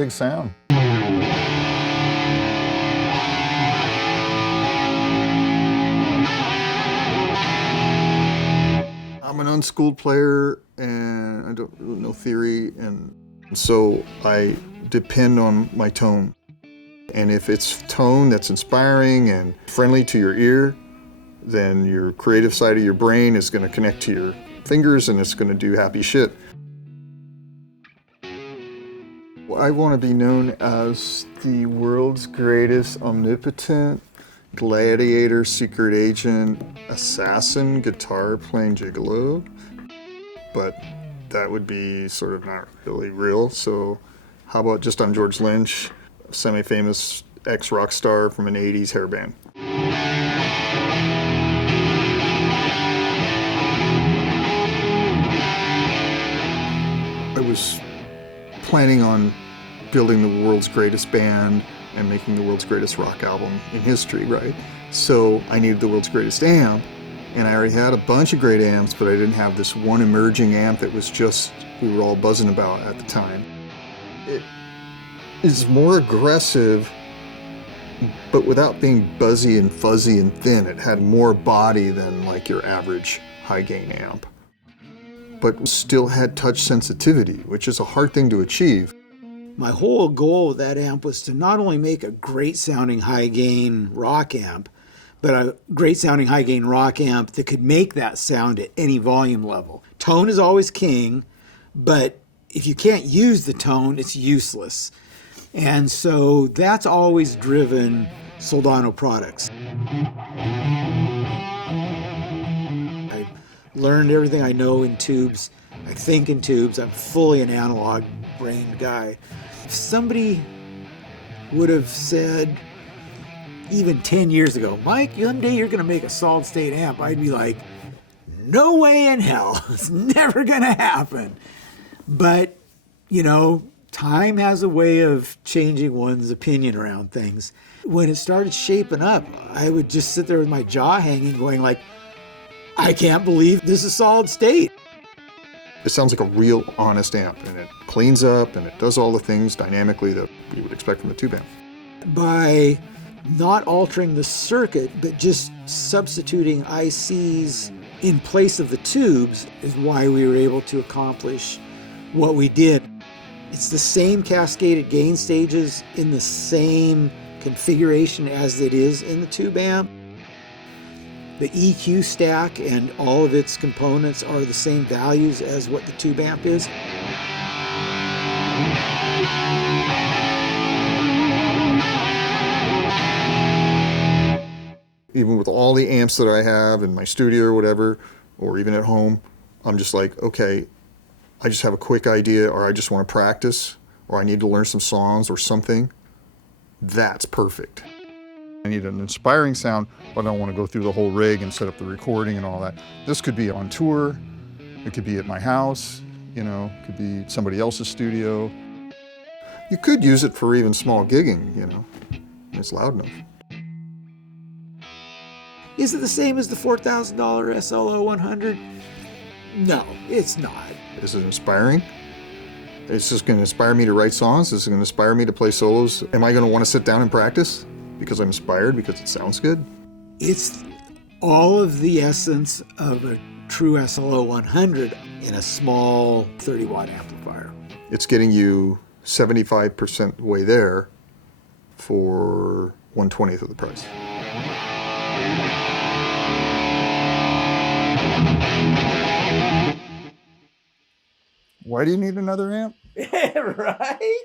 big sound. I'm an unschooled player and I don't know theory, and so I depend on my tone. And if it's tone that's inspiring and friendly to your ear, then your creative side of your brain is going to connect to your fingers and it's going to do happy shit. I want to be known as the world's greatest omnipotent gladiator, secret agent, assassin, guitar playing gigolo. But that would be sort of not really real. So how about just I'm George Lynch, a semi-famous ex-rock star from an 80s hair band. I was planning on building the world's greatest band and making the world's greatest rock album in history, right? So I needed the world's greatest amp, and I already had a bunch of great amps, but I didn't have this one emerging amp that was just, we were all buzzing about at the time. It is more aggressive, but without being buzzy and fuzzy and thin. It had more body than like your average high gain amp, but still had touch sensitivity, which is a hard thing to achieve. My whole goal with that amp was to not only make a great sounding high gain rock amp, but a great sounding high gain rock amp that could make that sound at any volume level. Tone is always king, but if you can't use the tone, it's useless. And so that's always driven Soldano products. I learned everything I know in tubes. I think in tubes. I'm fully an analog brained guy. If somebody would have said, even 10 years ago, Mike, someday you're going to make a solid state amp, I'd be like, no way in hell. It's never going to happen. But, you know, time has a way of changing one's opinion around things. When it started shaping up, I would just sit there with my jaw hanging going like, I can't believe this is solid state. It sounds like a real honest amp, and it cleans up and it does all the things dynamically that you would expect from a tube amp. By not altering the circuit, but just substituting ICs in place of the tubes is why we were able to accomplish what we did. It's the same cascaded gain stages in the same configuration as it is in the tube amp. The EQ stack and all of its components are the same values as what the tube amp is. Even with all the amps that I have in my studio or whatever, or even at home, I'm just like, okay, I just have a quick idea, or I just want to practice, or I need to learn some songs or something. That's perfect. I need an inspiring sound, but I don't want to go through the whole rig and set up the recording and all that. This could be on tour, it could be at my house, you know, it could be somebody else's studio. You could use it for even small gigging, you know, it's loud enough. Is it the same as the $4,000 SLO 100? No, it's not. Is it inspiring? It's just going to inspire me to write songs? Is it going to inspire me to play solos? Am I going to want to sit down and practice because I'm inspired, because it sounds good? It's all of the essence of a true SLO 100 in a small 30-watt amplifier. It's getting you 75% way there for 1/20th of the price. Why do you need another amp? Right?